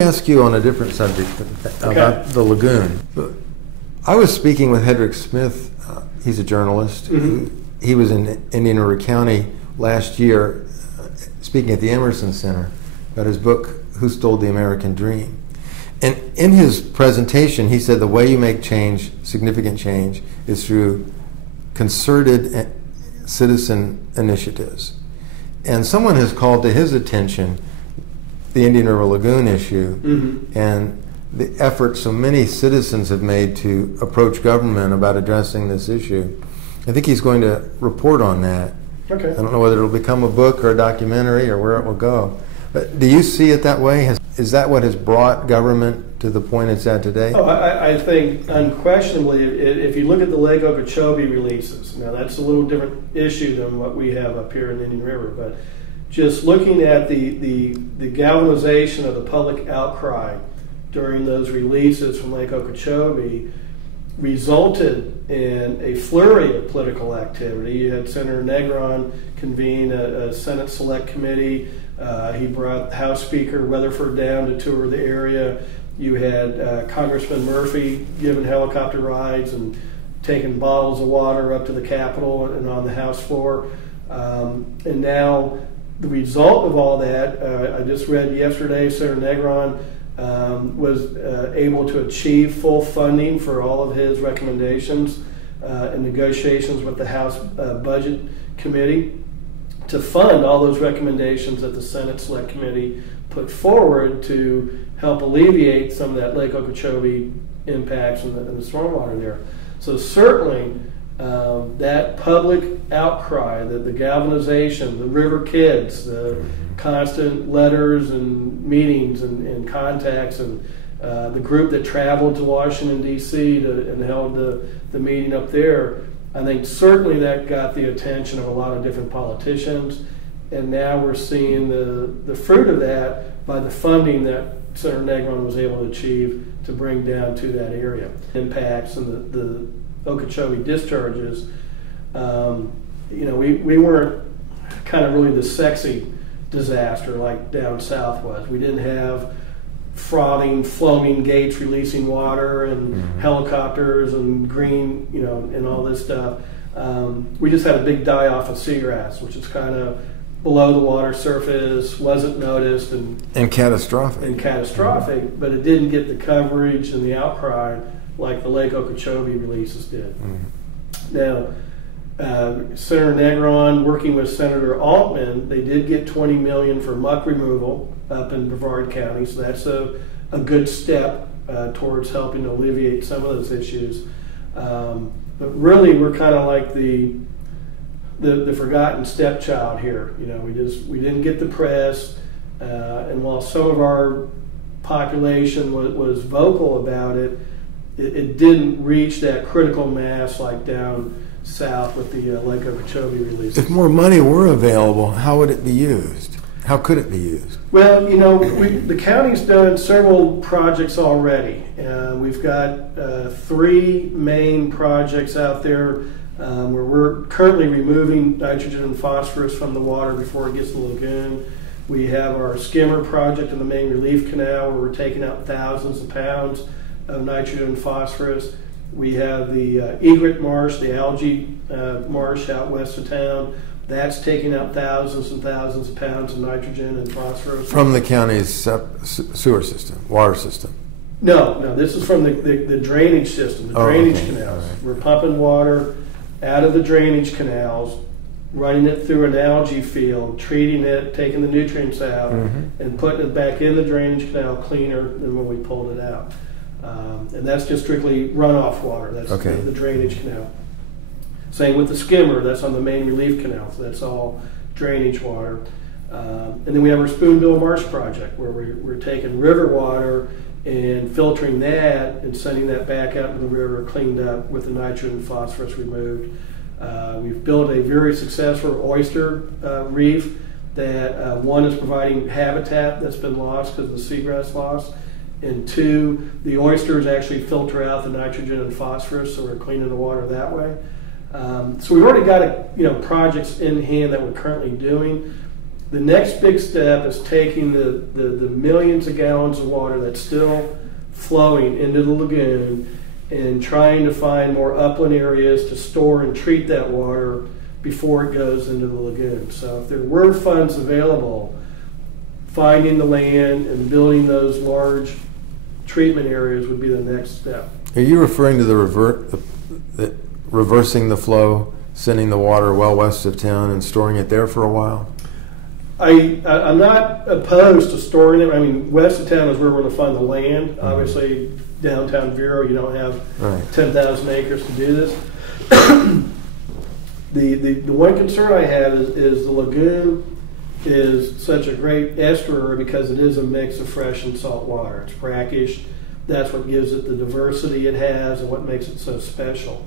Ask you on a different subject about the lagoon. I was speaking with Hedrick Smith. He's a journalist. He was in Indian River County last year speaking at the Emerson Center about his book, Who Stole the American Dream? And in his presentation, he said the way you make change, significant change, is through concerted citizen initiatives. And someone has called to his attention the Indian River Lagoon issue and the effort so many citizens have made to approach government about addressing this issue. I think he's going to report on that. Okay. I don't know whether it'll become a book or a documentary or where it will go. But do you see it that way? Is that what has brought government to the point it's at today? Oh, I think unquestionably, if you look at the Lake Okeechobee releases, now that's a little different issue than what we have up here in Indian River, but just looking at the galvanization of the public outcry during those releases from Lake Okeechobee resulted in a flurry of political activity. You had Senator Negron convene a Senate Select Committee. He brought House Speaker Weatherford down to tour the area. You had Congressman Murphy giving helicopter rides and taking bottles of water up to the Capitol and on the House floor. And now the result of all that, I just read yesterday, Senator Negron was able to achieve full funding for all of his recommendations in negotiations with the House Budget Committee to fund all those recommendations that the Senate Select Committee put forward to help alleviate some of that Lake Okeechobee impacts and the stormwater there. So certainly that public outcry, the galvanization, the river kids, the constant letters and meetings and contacts, and the group that traveled to Washington, D.C. and held the meeting up there, I think certainly that got the attention of a lot of different politicians. And now we're seeing the fruit of that by the funding that Senator Negron was able to achieve to bring down to that area. Impacts and the Okeechobee discharges, we weren't kind of really the sexy disaster like down south was. We didn't have frothing, foaming gates releasing water and helicopters and green, and all this stuff. We just had a big die-off of seagrass, which is kind of below the water surface, wasn't noticed, and catastrophic. But it didn't get the coverage and the outcry like the Lake Okeechobee releases did. Now, Senator Negron, working with Senator Altman, they did get $20 million for muck removal up in Brevard County, so that's a good step towards helping to alleviate some of those issues. But really, we're kind of like the forgotten stepchild here. We didn't get the press, and while some of our population was vocal about it, it didn't reach that critical mass like down south with the Lake Okeechobee release. If more money were available, how would it be used? How could it be used? Well, the county's done several projects already. We've got 3 main projects out there where we're currently removing nitrogen and phosphorus from the water before it gets to the lagoon. We have our skimmer project in the main relief canal where we're taking out thousands of pounds of nitrogen and phosphorus. We have the egret marsh, the algae marsh out west of town. That's taking out thousands and thousands of pounds of nitrogen and phosphorus. From the county's sewer system, water system? No, this is from the drainage system, the drainage canals. Right. We're pumping water out of the drainage canals, running it through an algae field, treating it, taking the nutrients out, and putting it back in the drainage canal cleaner than when we pulled it out. And that's just strictly runoff water. That's the drainage canal. Same with the skimmer. That's on the main relief canal. So that's all drainage water. And then we have our Spoonbill Marsh project where we're taking river water and filtering that and sending that back out into the river cleaned up with the nitrogen and phosphorus removed. We've built a very successful oyster reef that one is providing habitat that's been lost because of the seagrass loss, and 2, the oysters actually filter out the nitrogen and phosphorus, so we're cleaning the water that way. So we've already got projects in hand that we're currently doing. The next big step is taking the millions of gallons of water that's still flowing into the lagoon and trying to find more upland areas to store and treat that water before it goes into the lagoon. So if there were funds available, finding the land and building those large treatment areas would be the next step. Are you referring to the reversing the flow, sending the water well west of town and storing it there for a while? I'm not opposed to storing it. I mean, west of town is where we're going to find the land. Mm-hmm. Obviously, downtown Vero, you don't have 10,000 acres to do this. The one concern I have is the lagoon is such a great estuary because it is a mix of fresh and salt water. It's brackish. That's what gives it the diversity it has and what makes it so special.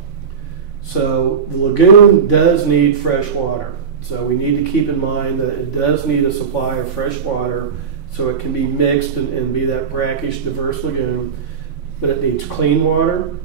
So the lagoon does need fresh water. So we need to keep in mind that it does need a supply of fresh water so it can be mixed and be that brackish, diverse lagoon. But it needs clean water,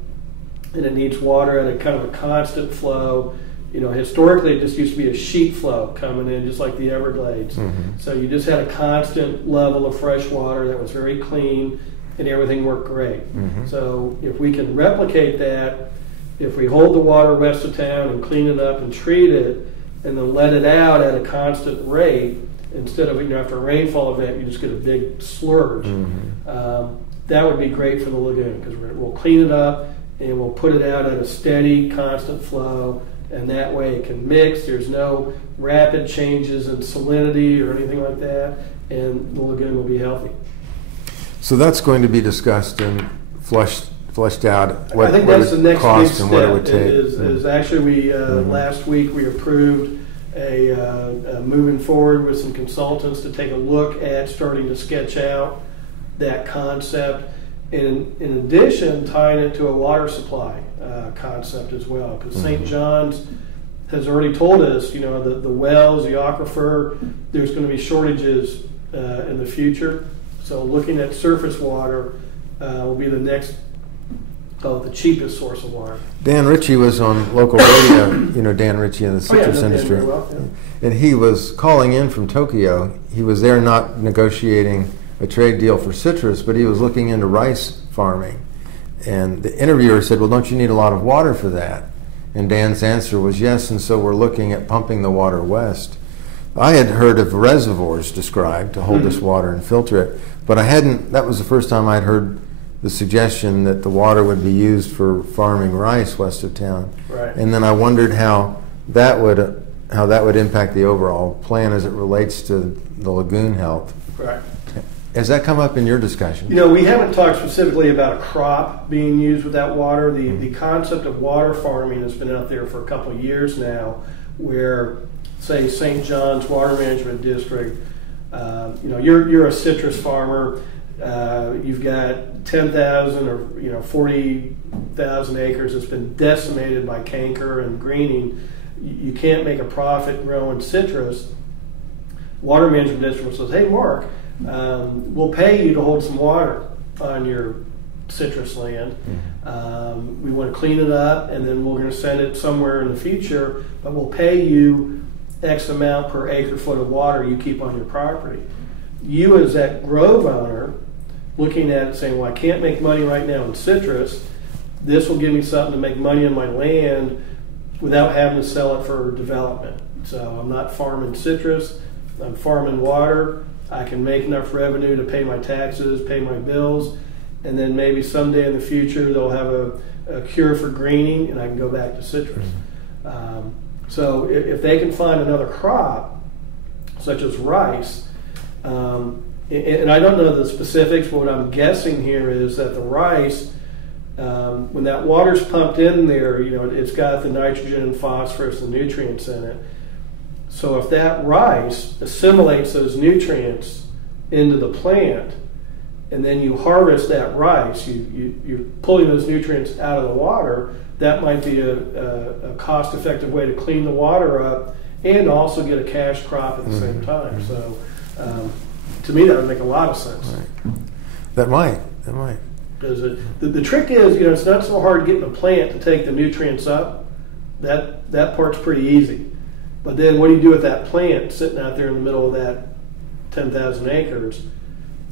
and it needs water at a kind of a constant flow. You know, historically it just used to be a sheet flow coming in, just like the Everglades. Mm-hmm. So you just had a constant level of fresh water that was very clean, and everything worked great. Mm-hmm. So if we can replicate that, if we hold the water west of town and clean it up and treat it, and then let it out at a constant rate, instead of, after a rainfall event, you just get a big slurge. Mm-hmm. That would be great for the lagoon because we'll clean it up and we'll put it out at a steady, constant flow, and that way it can mix. There's no rapid changes in salinity or anything like that, and the lagoon will be healthy. So that's going to be discussed and fleshed out. I think that's the next big step. And what it would take. Is actually last week we approved a moving forward with some consultants to take a look at starting to sketch out that concept. In addition, tying it to a water supply concept as well, because St. John's has already told us, the wells, the aquifer, there's going to be shortages in the future. So looking at surface water will be the next, the cheapest source of water. Dan Ritchie was on local radio, Dan Ritchie in the citrus industry. Well, yeah. And he was calling in from Tokyo. He was there not negotiating a trade deal for citrus, but he was looking into rice farming. And the interviewer said, well, don't you need a lot of water for that? And Dan's answer was yes, and so we're looking at pumping the water west. I had heard of reservoirs described to hold this water and filter it, but that was the first time I'd heard the suggestion that the water would be used for farming rice west of town. Right. And then I wondered how that would impact the overall plan as it relates to the lagoon health. Right. Has that come up in your discussion? We haven't talked specifically about a crop being used with that water. The concept of water farming has been out there for a couple of years now, where, say, St. John's Water Management District, you're a citrus farmer. You've got 10,000 or 40,000 acres that's been decimated by canker and greening. You can't make a profit growing citrus. Water Management District says, hey, Mark, we'll pay you to hold some water on your citrus land. We want to clean it up, and then we're going to send it somewhere in the future, but we'll pay you X amount per acre foot of water you keep on your property. You as that grove owner looking at it saying, well, I can't make money right now in citrus. This will give me something to make money on my land without having to sell it for development. So I'm not farming citrus, I'm farming water. I can make enough revenue to pay my taxes, pay my bills, and then maybe someday in the future they'll have a cure for greening and I can go back to citrus. So if they can find another crop, such as rice, and I don't know the specifics, but what I'm guessing here is that the rice, when that water's pumped in there, it's got the nitrogen and phosphorus and nutrients in it. So if that rice assimilates those nutrients into the plant, and then you harvest that rice, you're pulling those nutrients out of the water, that might be a cost-effective way to clean the water up and also get a cash crop at the same time. So to me, that would make a lot of sense. Right. That might. Because the trick is, it's not so hard getting a plant to take the nutrients up. That part's pretty easy. But then what do you do with that plant sitting out there in the middle of that 10,000 acres?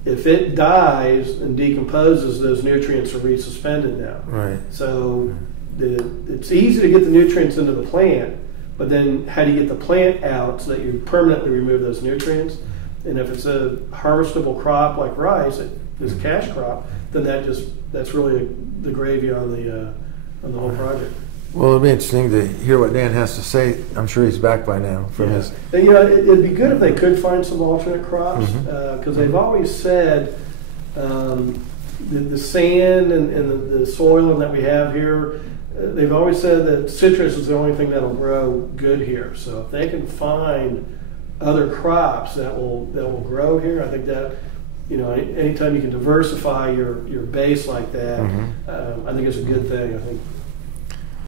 If it dies and decomposes, those nutrients are resuspended now. Right. So it's easy to get the nutrients into the plant, but then how do you get the plant out so that you permanently remove those nutrients? And if it's a harvestable crop like rice, it's a cash crop, then that's really the gravy on the whole project. Well, it'll be interesting to hear what Dan has to say. I'm sure he's back by now from his. And, it'd be good if they could find some alternate crops, because they've always said the sand and the soil that we have here. They've always said that citrus is the only thing that'll grow good here. So if they can find other crops that will grow here, I think that anytime you can diversify your base like that, I think it's a good thing. I think